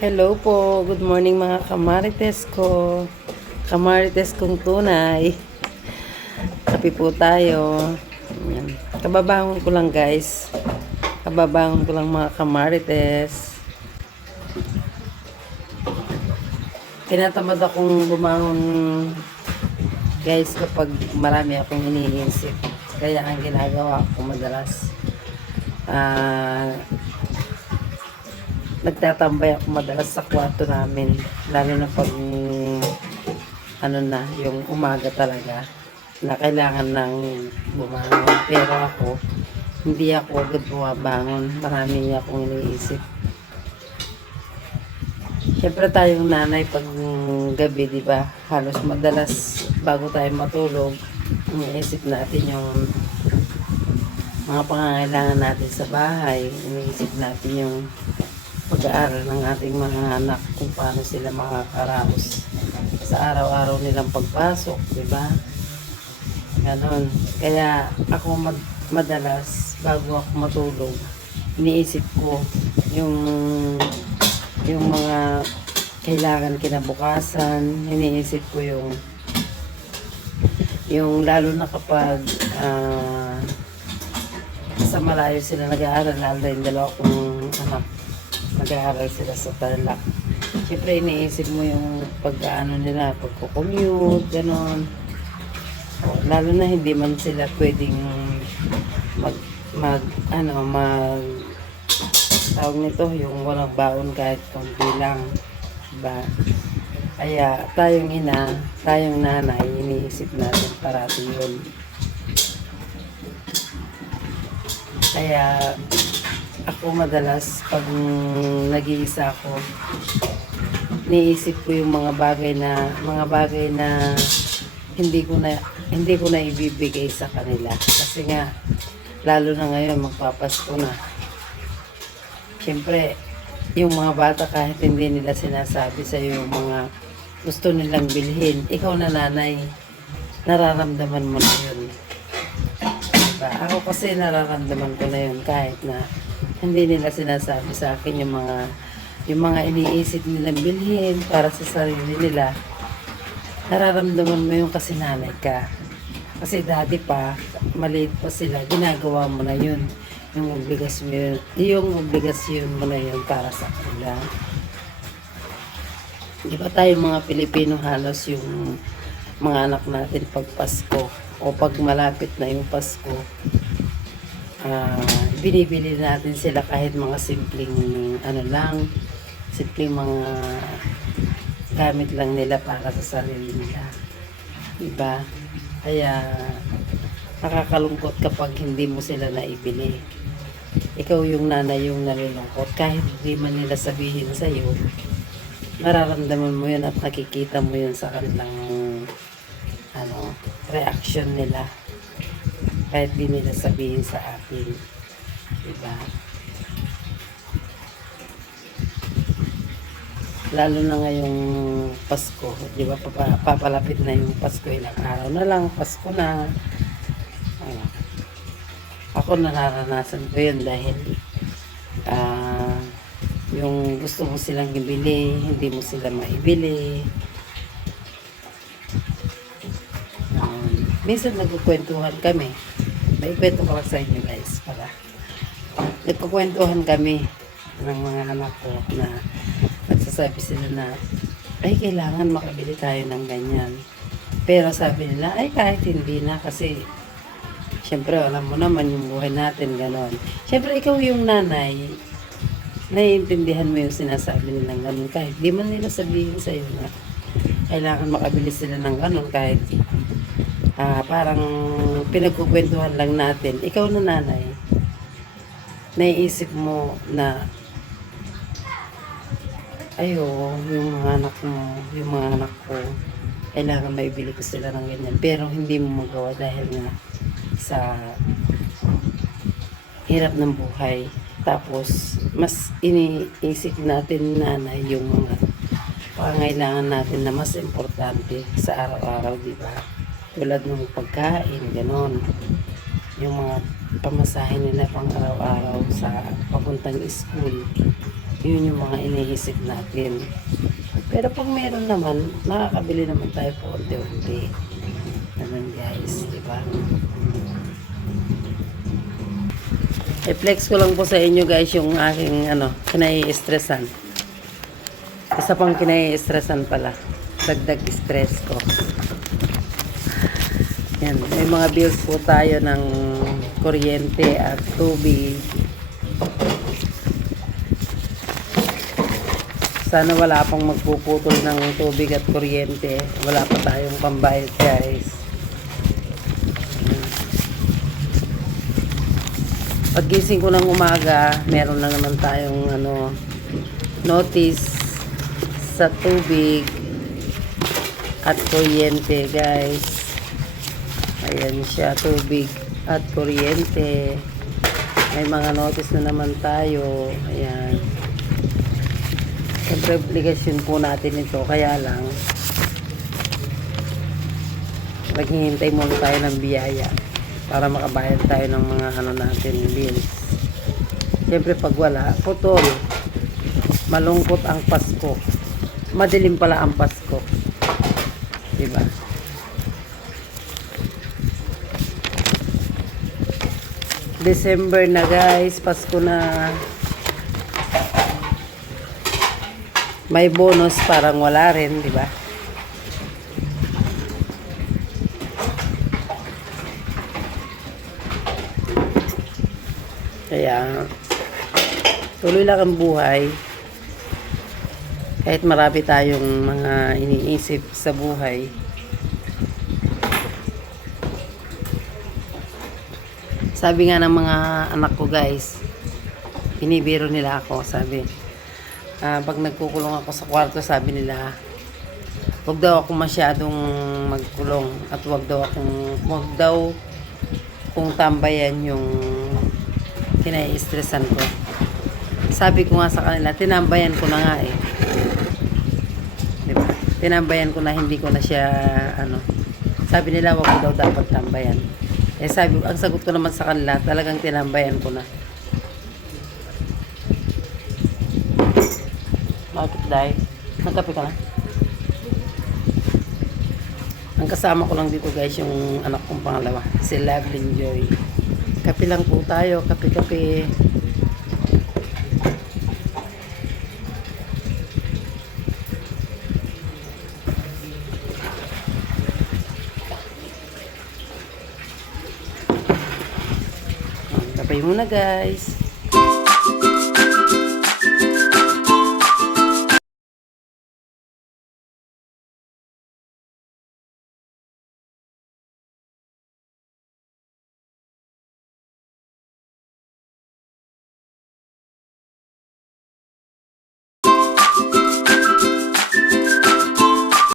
Hello po, good morning mga kamarites ko. Kamarites kong tunay. Kape po tayo. Ayan. Kababangon ko lang guys. Kababangon ko lang mga kamarites. Tinatamad akong bumangon guys kapag marami akong iniisip. Kaya ang ginagawa ko madalas nagtatambay ako madalas sa kwarto namin, lalo na pag yung umaga talaga na kailangan ng bumangon. Pero ako hindi ako agad bumabangon, marami akong iniisip. Siyempre tayong nanay pag gabi, di ba, halos madalas bago tayo matulog iniisip natin yung mga pangangailangan natin sa bahay, iniisip natin yung pag-aaral ng ating mga anak, kung paano sila makakaraos sa araw-araw nilang pagpasok, di ba? Ganon. Kaya ako madalas bago ako matulog, iniisip ko yung mga kailangan kinabukasan, iniisip ko yung lalo na kapag sa malayo sila nag-aaral, lalo na yung dalawa kong anak nag-aaral sila sa Tarlac. Siyempre iniisip mo yung pag-ano nila, pagko-commute, gano'n. Lalo na hindi man sila pwedeng tawag nito, yung walang baon kahit konti lang. Diba? Kaya tayong ina, tayong nanay, iniisip natin parati yun. Kaya ako madalas pag nag-iisa ako, iniisip ko yung mga bagay na hindi ko na ibibigay sa kanila. Kasi nga lalo na ngayon magpapasko na. Siyempre, yung mga bata kahit hindi nila sinasabi sa iyo yung mga gusto nilang bilhin, ikaw na nanay, nararamdaman mo na yun. Diba? Ako kasi nararamdaman ko na yun kahit na hindi nila sinasabi sa akin yung mga iniisip nilang bilhin para sa sarili nila. Nararamdaman mo yung kasi nanay ka. Kasi dati pa, maliit pa sila, ginagawa mo na yun. Yung obligasyon mo na yun para sa kanila. Di ba tayo mga Pilipino halos yung mga anak natin pag Pasko o pag malapit na yung Pasko, binibili natin sila kahit mga simpleng simpleng mga gamit lang nila para sa sarili nila. Diba? Kaya nakakalungkot kapag hindi mo sila naibili. Ikaw yung nanay yung nalulungkot kahit hindi man nila sabihin sa iyo, nararamdaman mo yun at nakikita mo yun sa kanilang reaction nila kahit di nila sabihin sa atin. Diba? Lalo na ngayong Pasko, di ba? Papalapit na yung Pasko, ilang araw na lang, Pasko na. Ako nararanasan ko yun dahil yung gusto mo silang ibili, hindi mo sila maibili. Minsan nagkukwentuhan kami. May kwento ko lang sa inyo guys. Nagkukwentuhan kami ng mga anak ko na nagsasabi sila na ay kailangan makabili tayo ng ganyan. Pero sabi nila ay kahit hindi na kasi syempre alam mo naman yung buhay natin ganon. Syempre ikaw yung nanay, naiintindihan mo yung sinasabi nilang ganon kahit di man nila sabihin sa iyo na kailangan makabili sila ng ganon kahit parang pinagkukwentuhan lang natin. Ikaw na nanay, naiisip mo na ayo, yung mga anak ko, kailangan maibili ko sila ng ganyan. Pero hindi mo magawa dahil nga sa hirap ng buhay. Tapos, mas iniisip natin nanay yung mga pangangailangan natin na mas importante sa araw-araw, di ba? Tulad ng pagkain, ganon. Yung mga pamasahin nila pang araw-araw sa papuntang school. Yun yung mga iniisip natin. Pero pag meron naman, nakakabili naman tayo po unti-unti. Ganun guys, di ba? I-flex ko lang po sa inyo guys yung aking kinai-stressan. Isa pang kinai-stressan pala. Dagdag stress ko. Yan, may mga bills po tayo ng kuryente at tubig. Sana wala pang magpuputol ng tubig at kuryente. Wala pa tayong pambayad guys. Paggising ko ng umaga, meron na naman tayong notice sa tubig at kuryente guys. Ayan siya, tubig at kuryente. May mga notice na naman tayo. Ayan. Siyempre, obligasyon po natin ito. Kaya lang, maghihintay muna tayo ng biyaya para makabayad tayo ng mga natin, bills. Siyempre, pag wala, putol. Malungkot ang Pasko. Madilim pala ang Pasko. Diba? December na guys, Pasko na. May bonus parang wala rin, di ba? Kaya tuloy lang ang buhay. Kahit marami tayong mga iniisip sa buhay. Sabi nga ng mga anak ko guys, binibiro nila ako, sabi, pag nagkukulong ako sa kwarto, sabi nila, wag daw ako masyadong magkulong at wag daw kung tambayan yung kinai-stressan ko. Sabi ko nga sa kanila, tinambayan ko na nga eh. Diba? Tinambayan ko na, hindi ko na siya sabi nila wag ko daw dapat tambayan. Ang sagot ko naman sa kanila, talagang tinambayan ko na. Bakit dahil? Nagkape ka na? Ang kasama ko lang dito guys, yung anak kong pangalawa, si Loveline Joy. Kape lang po tayo, kape-kape. Kape muna guys.